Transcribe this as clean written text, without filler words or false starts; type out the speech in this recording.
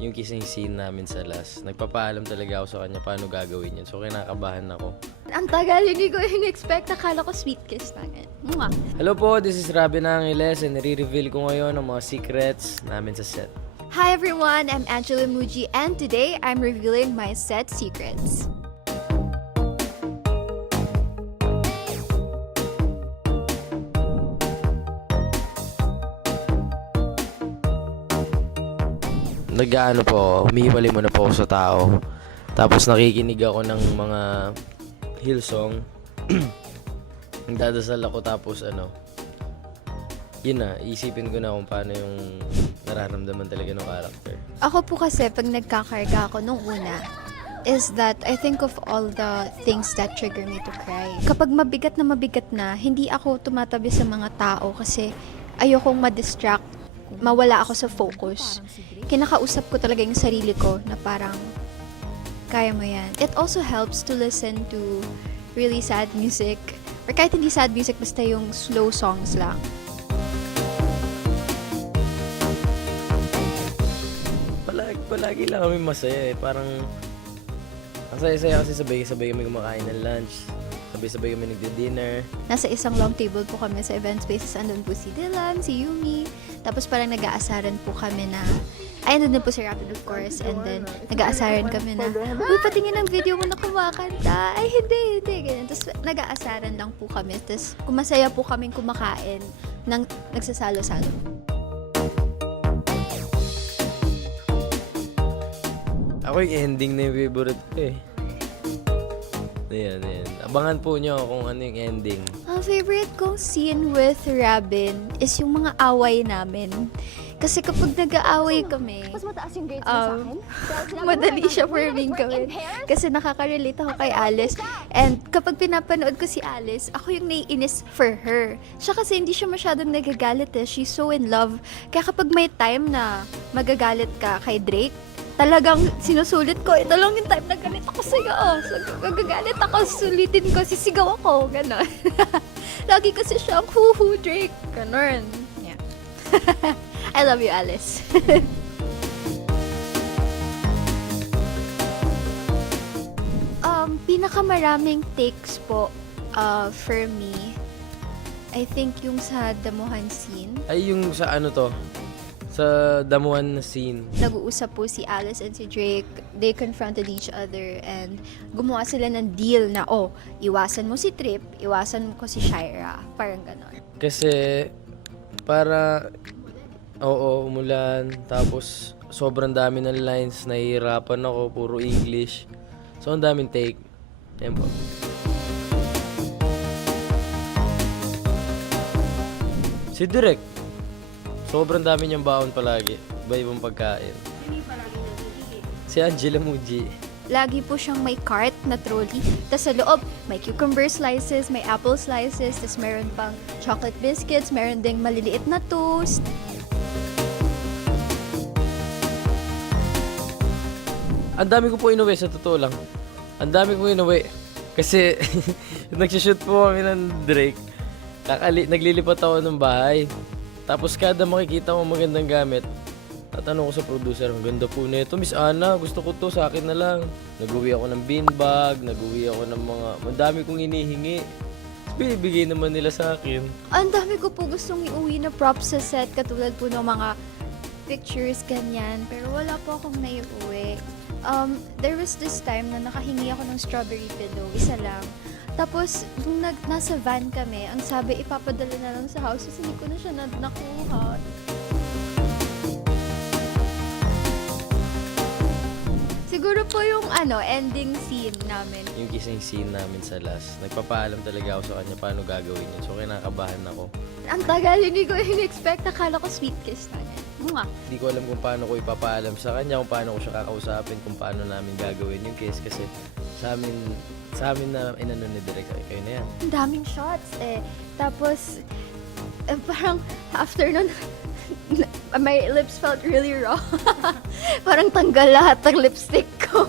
yung kissing scene namin sa last. Nagpapaalam talaga ako sa kanya paano gagawin yun. So, kinakabahan ako. Ang tagal, hindi ko in-expect. Akala ko sweet kiss na ganyan. Mwah! Hello po, this is Robin Angeles and nire-reveal ko ngayon ang mga secrets namin sa set. Hi everyone, I'm Angela Muji and today I'm revealing my set secrets. Nag-ano po, humihiwalay muna po ako sa tao. Tapos nakikinig ako ng mga Hillsong. Nagdadasal ako tapos yun na, isipin ko na kung paano yung nararamdaman talaga ng character. Ako po kasi pag nagkakarga ako nung una, is that I think of all the things that trigger me to cry. Kapag mabigat na, hindi ako tumatabi sa mga tao kasi ayokong ma-distract, mawala ako sa focus. Kinakausap ko talaga yung sarili ko na parang, kaya mo yan. It also helps to listen to really sad music, or kahit hindi sad music, basta yung slow songs lang. Palagi lang kami masaya eh. Parang, ang saya-saya kasi sabay-sabay kami kumakain ng lunch. Sabay-sabay kami nagdi-dinner. Nasa isang long table po kami sa event spaces. Andun po si Dylan, si Yumi. Tapos parang nag-aasaran po kami na, andun din po si Rapid of course. And then, nag-aasaran kami na, uy, patingin ang video mo na kumakanta. Ay, hindi. Ganyan. Tapos, nag-aasaran lang po kami. Tapos, kumasaya po kaming kumakain ng nagsasalo-salo. Ako yung ending na yung favorite ko eh. Ayan. Abangan po nyo kung ano yung ending. Ang favorite kong scene with Robin is yung mga away namin. Kasi kapag nag-aaway kami, Mas mataas yung grades mo sa akin. madali siya for me gawin. Kasi nakaka-relate ako kay Alice. And kapag pinapanood ko si Alice, ako yung naiinis for her. Siya kasi hindi siya masyadong nagagalit eh. She's so in love. Kaya kapag may time na magagalit ka kay Drake, talagang sinusulit ko. Ito lang yung time na galit ako sa'yo. So, magagalit ako, sulitin ko, sisigaw ako. Ganon. Lagi kasi siya, huhu, Drake. Ganon. Yeah. I love you, Alice. Pinakamaraming takes po for me, I think yung sa damuhan scene. Ay, yung sa sa damuhan na scene. Nag-uusap po si Alice and si Drake. They confronted each other and gumawa sila ng deal na, iwasan mo si Trip, iwasan mo ko si Shira. Parang ganon. Kasi, umulan. Tapos, sobrang dami ng lines. Nahihirapan ako, puro English. So, ang daming take. Yan po. Si Direk. Sobrang dami niyang baon palagi. Iba-ibang pagkain. Si Angela Muji. Lagi po siyang may cart na trolley. Tapos sa loob, may cucumber slices, may apple slices, tapos meron pang chocolate biscuits, meron ding maliliit na toast. Ang dami ko po inuwi, sa totoo lang. Ang dami ko inuwi. Kasi, nagsishoot po kami ng Drake. Naglilipat ako ng bahay. Tapos kada makikita mo magandang gamit, tatanong ko sa producer, ang ganda po nito, Miss Ana, gusto ko to, sa akin na lang. Nag-uwi ako ng beanbag, nag-uwi ako ng madami kong inihingi. Binibigay naman nila sa akin. Ang dami ko po gustong iuwi na props sa set, katulad po ng mga pictures, ganyan. Pero wala po akong naiuwi. There was this time na nakahingi ako ng strawberry pillow, isa lang. Tapos, nung nasa van kami, ang sabi, ipapadala na lang sa house. Kasi hindi ko na siya nakuha. Siguro po yung ending scene namin. Yung kissing scene namin sa last. Nagpapaalam talaga ako sa kanya paano gagawin yun. So, kinakabahan ako. Ang tagal, hindi ko in-expect. Akala ko sweet kiss na yan. Mwah! Hindi ko alam kung paano ko ipapaalam sa kanya, kung paano ko siya kakausapin, kung paano namin gagawin yung kiss. Kasi sa amin na inano ni Direk, kayo na yan. Ang daming shots eh. Tapos, parang after nun, my lips felt really raw. Parang tanggal lahat ng lipstick ko.